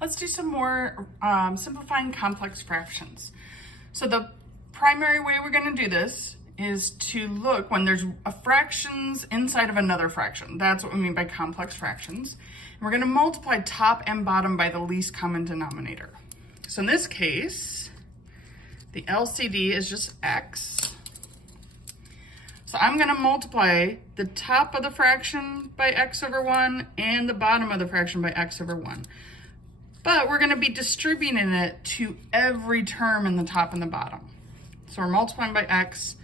Let's do some more simplifying complex fractions. So the primary way we're going to do this is to look when there's fractions inside of another fraction. That's what we mean by complex fractions. And we're going to multiply top and bottom by the least common denominator. So in this case, the LCD is just x. So I'm going to multiply the top of the fraction by x over 1 and the bottom of the fraction by x over 1. But we're going to be distributing it to every term in the top and the bottom. So we're multiplying by x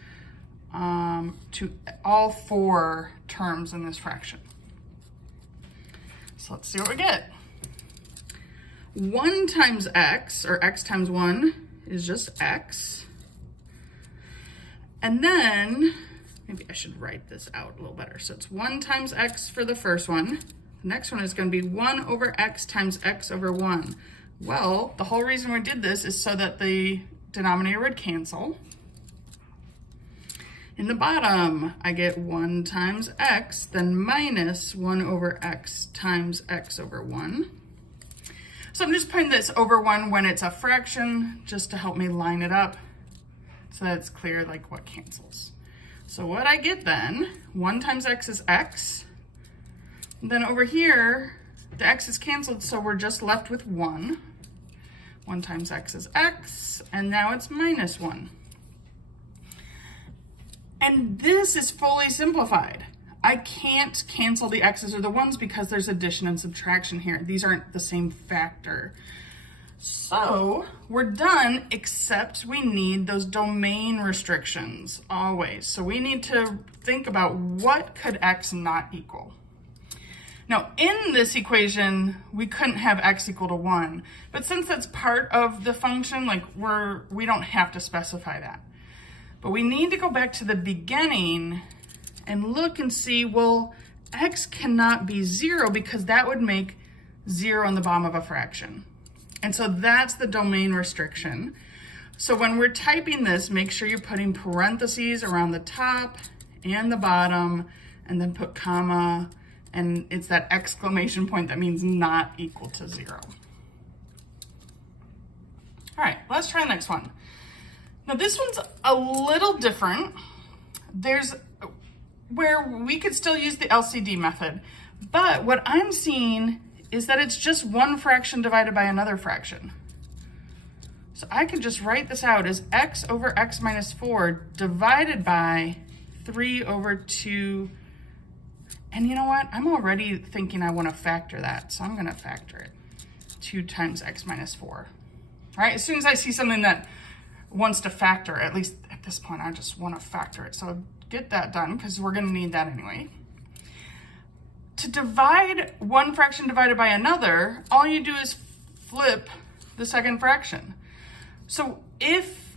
to all 4 terms in this fraction. So let's see what we get. 1 times x, or x times 1, is just x. And then, maybe I should write this out a little better. So it's 1 times x for the first one. The next one is going to be 1 over x times x over 1. Well, the whole reason we did this is so that the denominator would cancel. In the bottom, I get 1 times x, then minus 1 over x times x over 1. So I'm just putting this over 1 when it's a fraction, just to help me line it up so that it's clear like what cancels. So what I get then, 1 times x is x. And then over here, the x is canceled, so we're just left with 1. 1 times x is x, and now it's minus 1. And this is fully simplified. I can't cancel the x's or the 1's because there's addition and subtraction here. These aren't the same factor. So we're done, except we need those domain restrictions always. So we need to think about what could x not equal. Now in this equation, we couldn't have x equal to 1, but since that's part of the function, like we don't have to specify that. But we need to go back to the beginning and look and see, well, x cannot be 0 because that would make 0 in the bottom of a fraction. And so that's the domain restriction. So when we're typing this, make sure you're putting parentheses around the top and the bottom, and then put comma, and it's that exclamation point that means not equal to 0. All right, let's try the next one. Now this one's a little different. There's where we could still use the LCD method, but what I'm seeing is that it's just one fraction divided by another fraction. So I can just write this out as x over x minus 4 divided by 3 over 2. And you know what? I'm already thinking I want to factor that, so I'm going to factor it. 2 times x minus 4. All right, as soon as I see something that wants to factor, at least at this point, I just want to factor it. So get that done because we're going to need that anyway. To divide one fraction divided by another, all you do is flip the second fraction. So if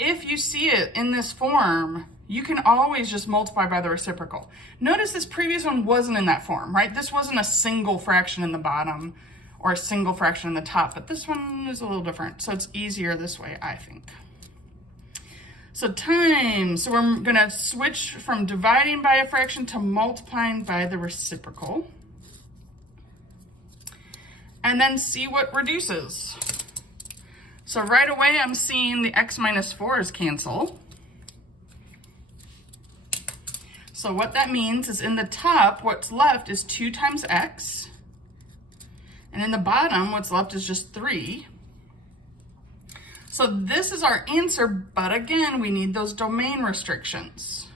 you see it in this form, you can always just multiply by the reciprocal. Notice this previous one wasn't in that form, right? This wasn't a single fraction in the bottom or a single fraction in the top, but this one is a little different. So it's easier this way, I think. So times, so we're gonna switch from dividing by a fraction to multiplying by the reciprocal. And then see what reduces. So right away, I'm seeing the x minus 4's cancel. So what that means is in the top, what's left is 2 times x. And in the bottom, what's left is just 3. So this is our answer, but again, we need those domain restrictions.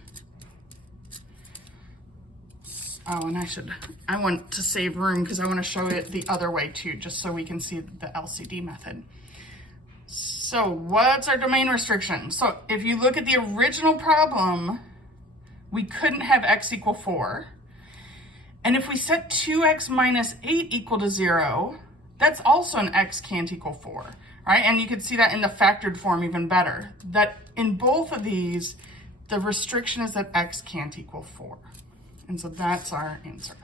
Oh, and I want to save room because I want to show it the other way too, just so we can see the LCD method. So what's our domain restriction? So if you look at the original problem, we couldn't have x equal 4. And if we set 2x minus 8 equal to 0, that's also an x can't equal 4, right? And you can see that in the factored form even better, that in both of these, the restriction is that x can't equal 4. And so that's our answer.